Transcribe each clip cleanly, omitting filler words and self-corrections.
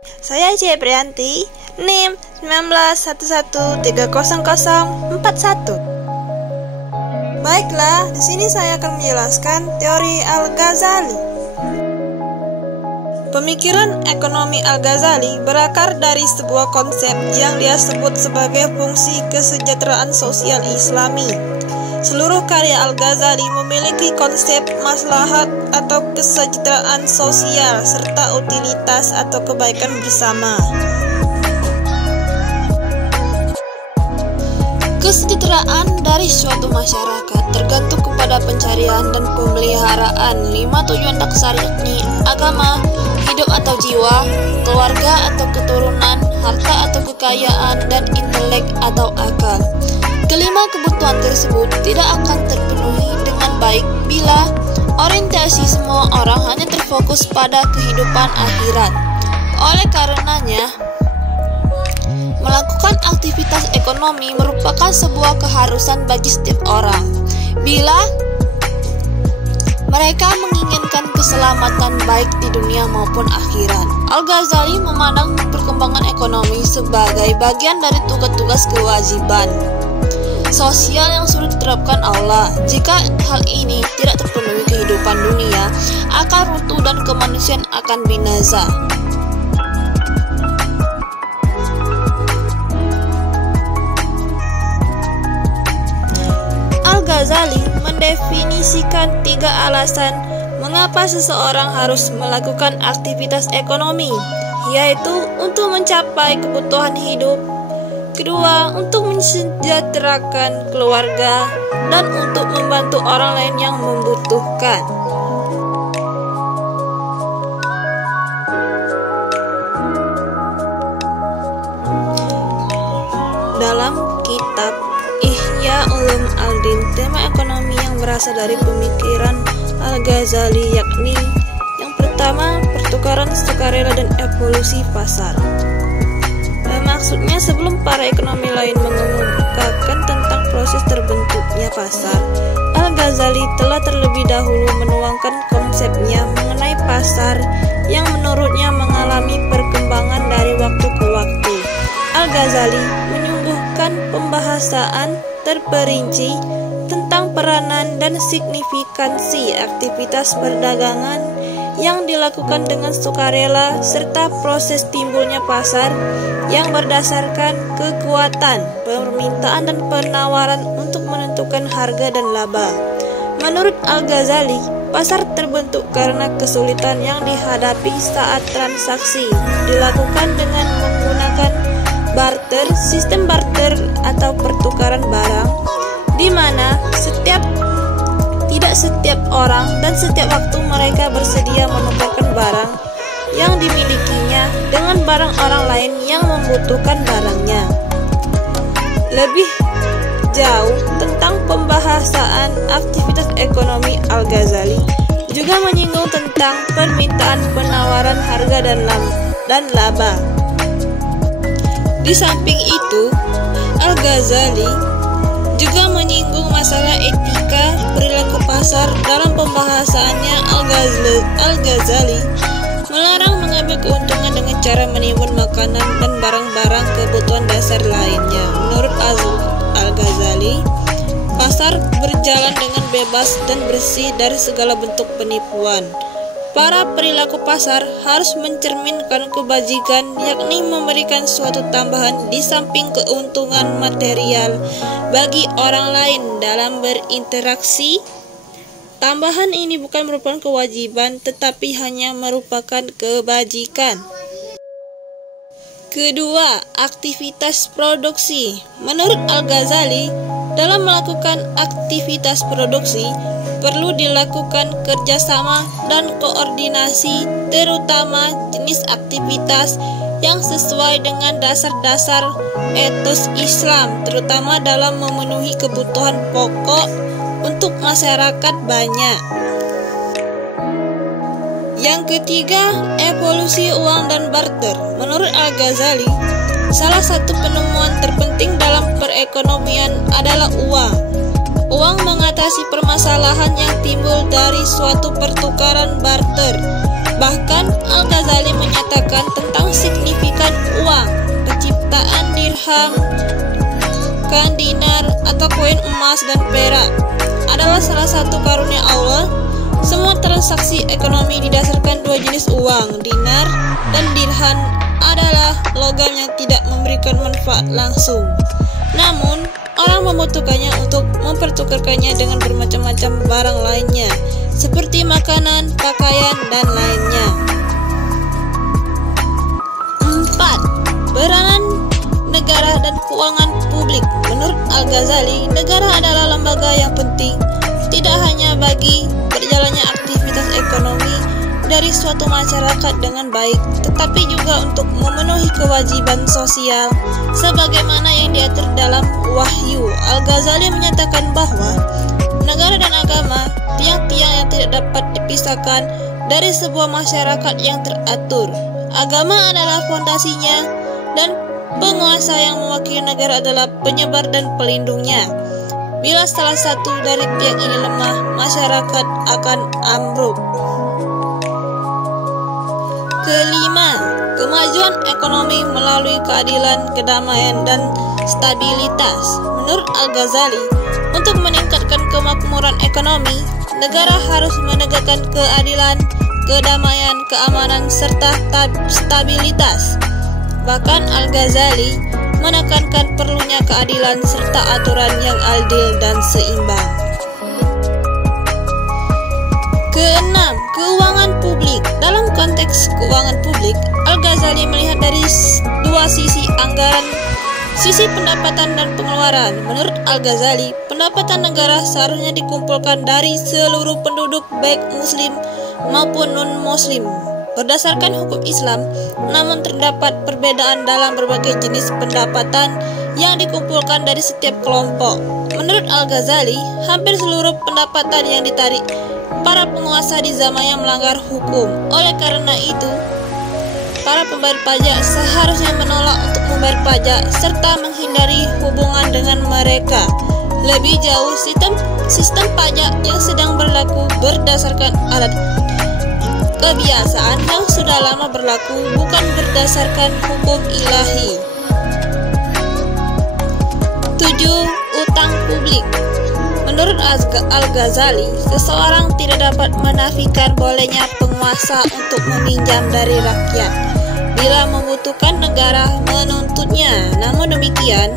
Saya Ceprianti, NIM 1911300041. Baiklah, di sini saya akan menjelaskan teori Al-Ghazali. Pemikiran ekonomi Al-Ghazali berakar dari sebuah konsep yang dia sebut sebagai fungsi kesejahteraan sosial Islami. Seluruh karya Al-Ghazali memiliki konsep maslahat atau kesejahteraan sosial serta utilitas atau kebaikan bersama. Kesejahteraan dari suatu masyarakat tergantung kepada pencarian dan pemeliharaan 5 tujuan dasar, yakni agama, hidup atau jiwa, keluarga atau keturunan, harta atau kekayaan, dan intelek atau akal. Kelima kebutuhan tersebut tidak akan terpenuhi dengan baik bila orientasi semua orang hanya terfokus pada kehidupan akhirat. Oleh karenanya, melakukan aktivitas ekonomi merupakan sebuah keharusan bagi setiap orang. Bila mereka menginginkan keselamatan baik di dunia maupun akhirat. Al-Ghazali memandang perkembangan ekonomi sebagai bagian dari tugas-tugas kewajiban sosial yang sudah diterapkan Allah. Jika hal ini tidak terpenuhi, kehidupan dunia akan runtuh dan kemanusiaan akan binasa. Al-Ghazali mendefinisikan 3 alasan mengapa seseorang harus melakukan aktivitas ekonomi, yaitu untuk mencapai kebutuhan hidup, kedua, untuk mensejahterakan keluarga, dan untuk membantu orang lain yang membutuhkan. Dalam kitab Ihya Ulum Al-Din, tema ekonomi yang berasal dari pemikiran Al-Ghazali yakni yang pertama, pertukaran sukarela dan evolusi pasar. Maksudnya, sebelum para ekonomi lain mengemukakan tentang proses terbentuknya pasar, Al-Ghazali telah terlebih dahulu menuangkan konsepnya mengenai pasar yang menurutnya mengalami perkembangan dari waktu ke waktu. Al-Ghazali menyuguhkan pembahasan terperinci tentang peranan dan signifikansi aktivitas perdagangan yang dilakukan dengan sukarela serta proses timbulnya pasar yang berdasarkan kekuatan permintaan dan penawaran untuk menentukan harga dan laba. Menurut Al-Ghazali, pasar terbentuk karena kesulitan yang dihadapi saat transaksi dilakukan dengan menggunakan barter, sistem barter atau pertukaran barang, di mana tidak setiap orang dan setiap waktu mereka bersedia menukarkan barang yang dimilikinya dengan barang orang lain yang membutuhkan barangnya. Lebih jauh tentang pembahasan aktivitas ekonomi, Al-Ghazali juga menyinggung tentang permintaan, penawaran, harga, dan laba. Di samping itu, Al-Ghazali juga menyinggung masalah etika perilaku pasar. Dalam pembahasannya, Al-Ghazali melarang mengambil keuntungan dengan cara menimbun makanan dan barang-barang kebutuhan dasar lainnya. Menurut Al-Ghazali, pasar berjalan dengan bebas dan bersih dari segala bentuk penipuan. Para perilaku pasar harus mencerminkan kebajikan, yakni memberikan suatu tambahan di samping keuntungan material bagi orang lain dalam berinteraksi. Tambahan ini bukan merupakan kewajiban, tetapi hanya merupakan kebajikan. Kedua, aktivitas produksi. Menurut Al-Ghazali, dalam melakukan aktivitas produksi perlu dilakukan kerjasama dan koordinasi, terutama jenis aktivitas yang sesuai dengan dasar-dasar etos Islam, terutama dalam memenuhi kebutuhan pokok untuk masyarakat banyak. Yang ketiga, evolusi uang dan barter. Menurut Al-Ghazali, salah satu penemuan terpenting dalam perekonomian adalah uang. Uang mengatasi permasalahan yang timbul dari suatu pertukaran barter. Bahkan Al-Ghazali menyatakan tentang dirham, dinar, atau koin emas dan perak adalah salah satu karunia Allah. Semua transaksi ekonomi didasarkan dua jenis uang, dinar dan dirham, adalah logam yang tidak memberikan manfaat langsung. Namun, orang membutuhkannya untuk mempertukarkannya dengan bermacam-macam barang lainnya, seperti makanan, pakaian, dan lainnya. 4. Peranan negara dan keuangan publik. Menurut Al-Ghazali, negara adalah lembaga yang penting tidak hanya bagi berjalannya aktivitas ekonomi dari suatu masyarakat dengan baik, tetapi juga untuk memenuhi kewajiban sosial sebagaimana yang diatur dalam Wahyu. Al-Ghazali menyatakan bahwa negara dan agama tiang-tiang yang tidak dapat dipisahkan dari sebuah masyarakat yang teratur. Agama adalah fondasinya dan penguasa yang mewakili negara adalah penyebar dan pelindungnya. Bila salah satu dari pihak ini lemah, masyarakat akan ambruk. Kelima, kemajuan ekonomi melalui keadilan, kedamaian, dan stabilitas. Menurut Al-Ghazali, untuk meningkatkan kemakmuran ekonomi, negara harus menegakkan keadilan, kedamaian, keamanan, serta stabilitas. Bahkan Al-Ghazali menekankan perlunya keadilan serta aturan yang adil dan seimbang. Keenam, keuangan publik. Dalam konteks keuangan publik, Al-Ghazali melihat dari dua sisi anggaran, sisi pendapatan dan pengeluaran. Menurut Al-Ghazali, pendapatan negara seharusnya dikumpulkan dari seluruh penduduk, baik muslim maupun non-muslim, berdasarkan hukum Islam. Namun terdapat perbedaan dalam berbagai jenis pendapatan yang dikumpulkan dari setiap kelompok. Menurut Al-Ghazali, hampir seluruh pendapatan yang ditarik para penguasa di zaman yang melanggar hukum. Oleh karena itu, para pembayar pajak seharusnya menolak untuk membayar pajak serta menghindari hubungan dengan mereka. Lebih jauh, sistem pajak yang sedang berlaku berdasarkan adat kebiasaan yang sudah lama berlaku, bukan berdasarkan hukum ilahi. 7. Utang publik. Menurut Al-Ghazali, seseorang tidak dapat menafikan bolehnya penguasa untuk meminjam dari rakyat bila membutuhkan negara menuntutnya. Namun demikian,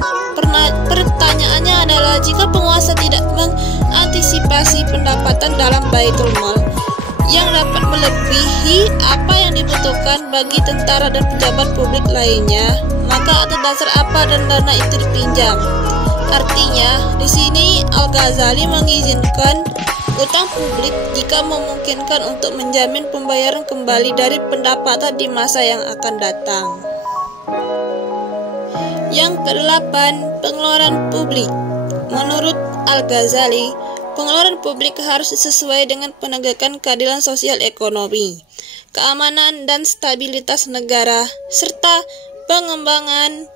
pertanyaannya adalah jika penguasa tidak mengantisipasi pendapatan dalam Baitul Mal yang dapat melebihi apa yang dibutuhkan bagi tentara dan pejabat publik lainnya, maka atas dasar apa dan dana itu dipinjam? Artinya, di sini Al-Ghazali mengizinkan utang publik jika memungkinkan untuk menjamin pembayaran kembali dari pendapatan di masa yang akan datang. Yang kedelapan, pengeluaran publik. Menurut Al-Ghazali, pengeluaran publik harus sesuai dengan penegakan keadilan sosial ekonomi, keamanan dan stabilitas negara, serta pengembangan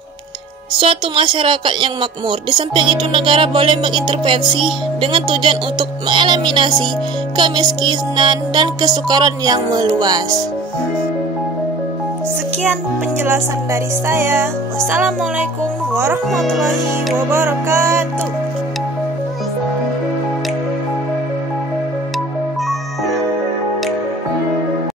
suatu masyarakat yang makmur. Di samping itu, negara boleh mengintervensi dengan tujuan untuk mengeliminasi kemiskinan dan kesukaran yang meluas. Sekian penjelasan dari saya. Wassalamualaikum warahmatullahi wabarakatuh.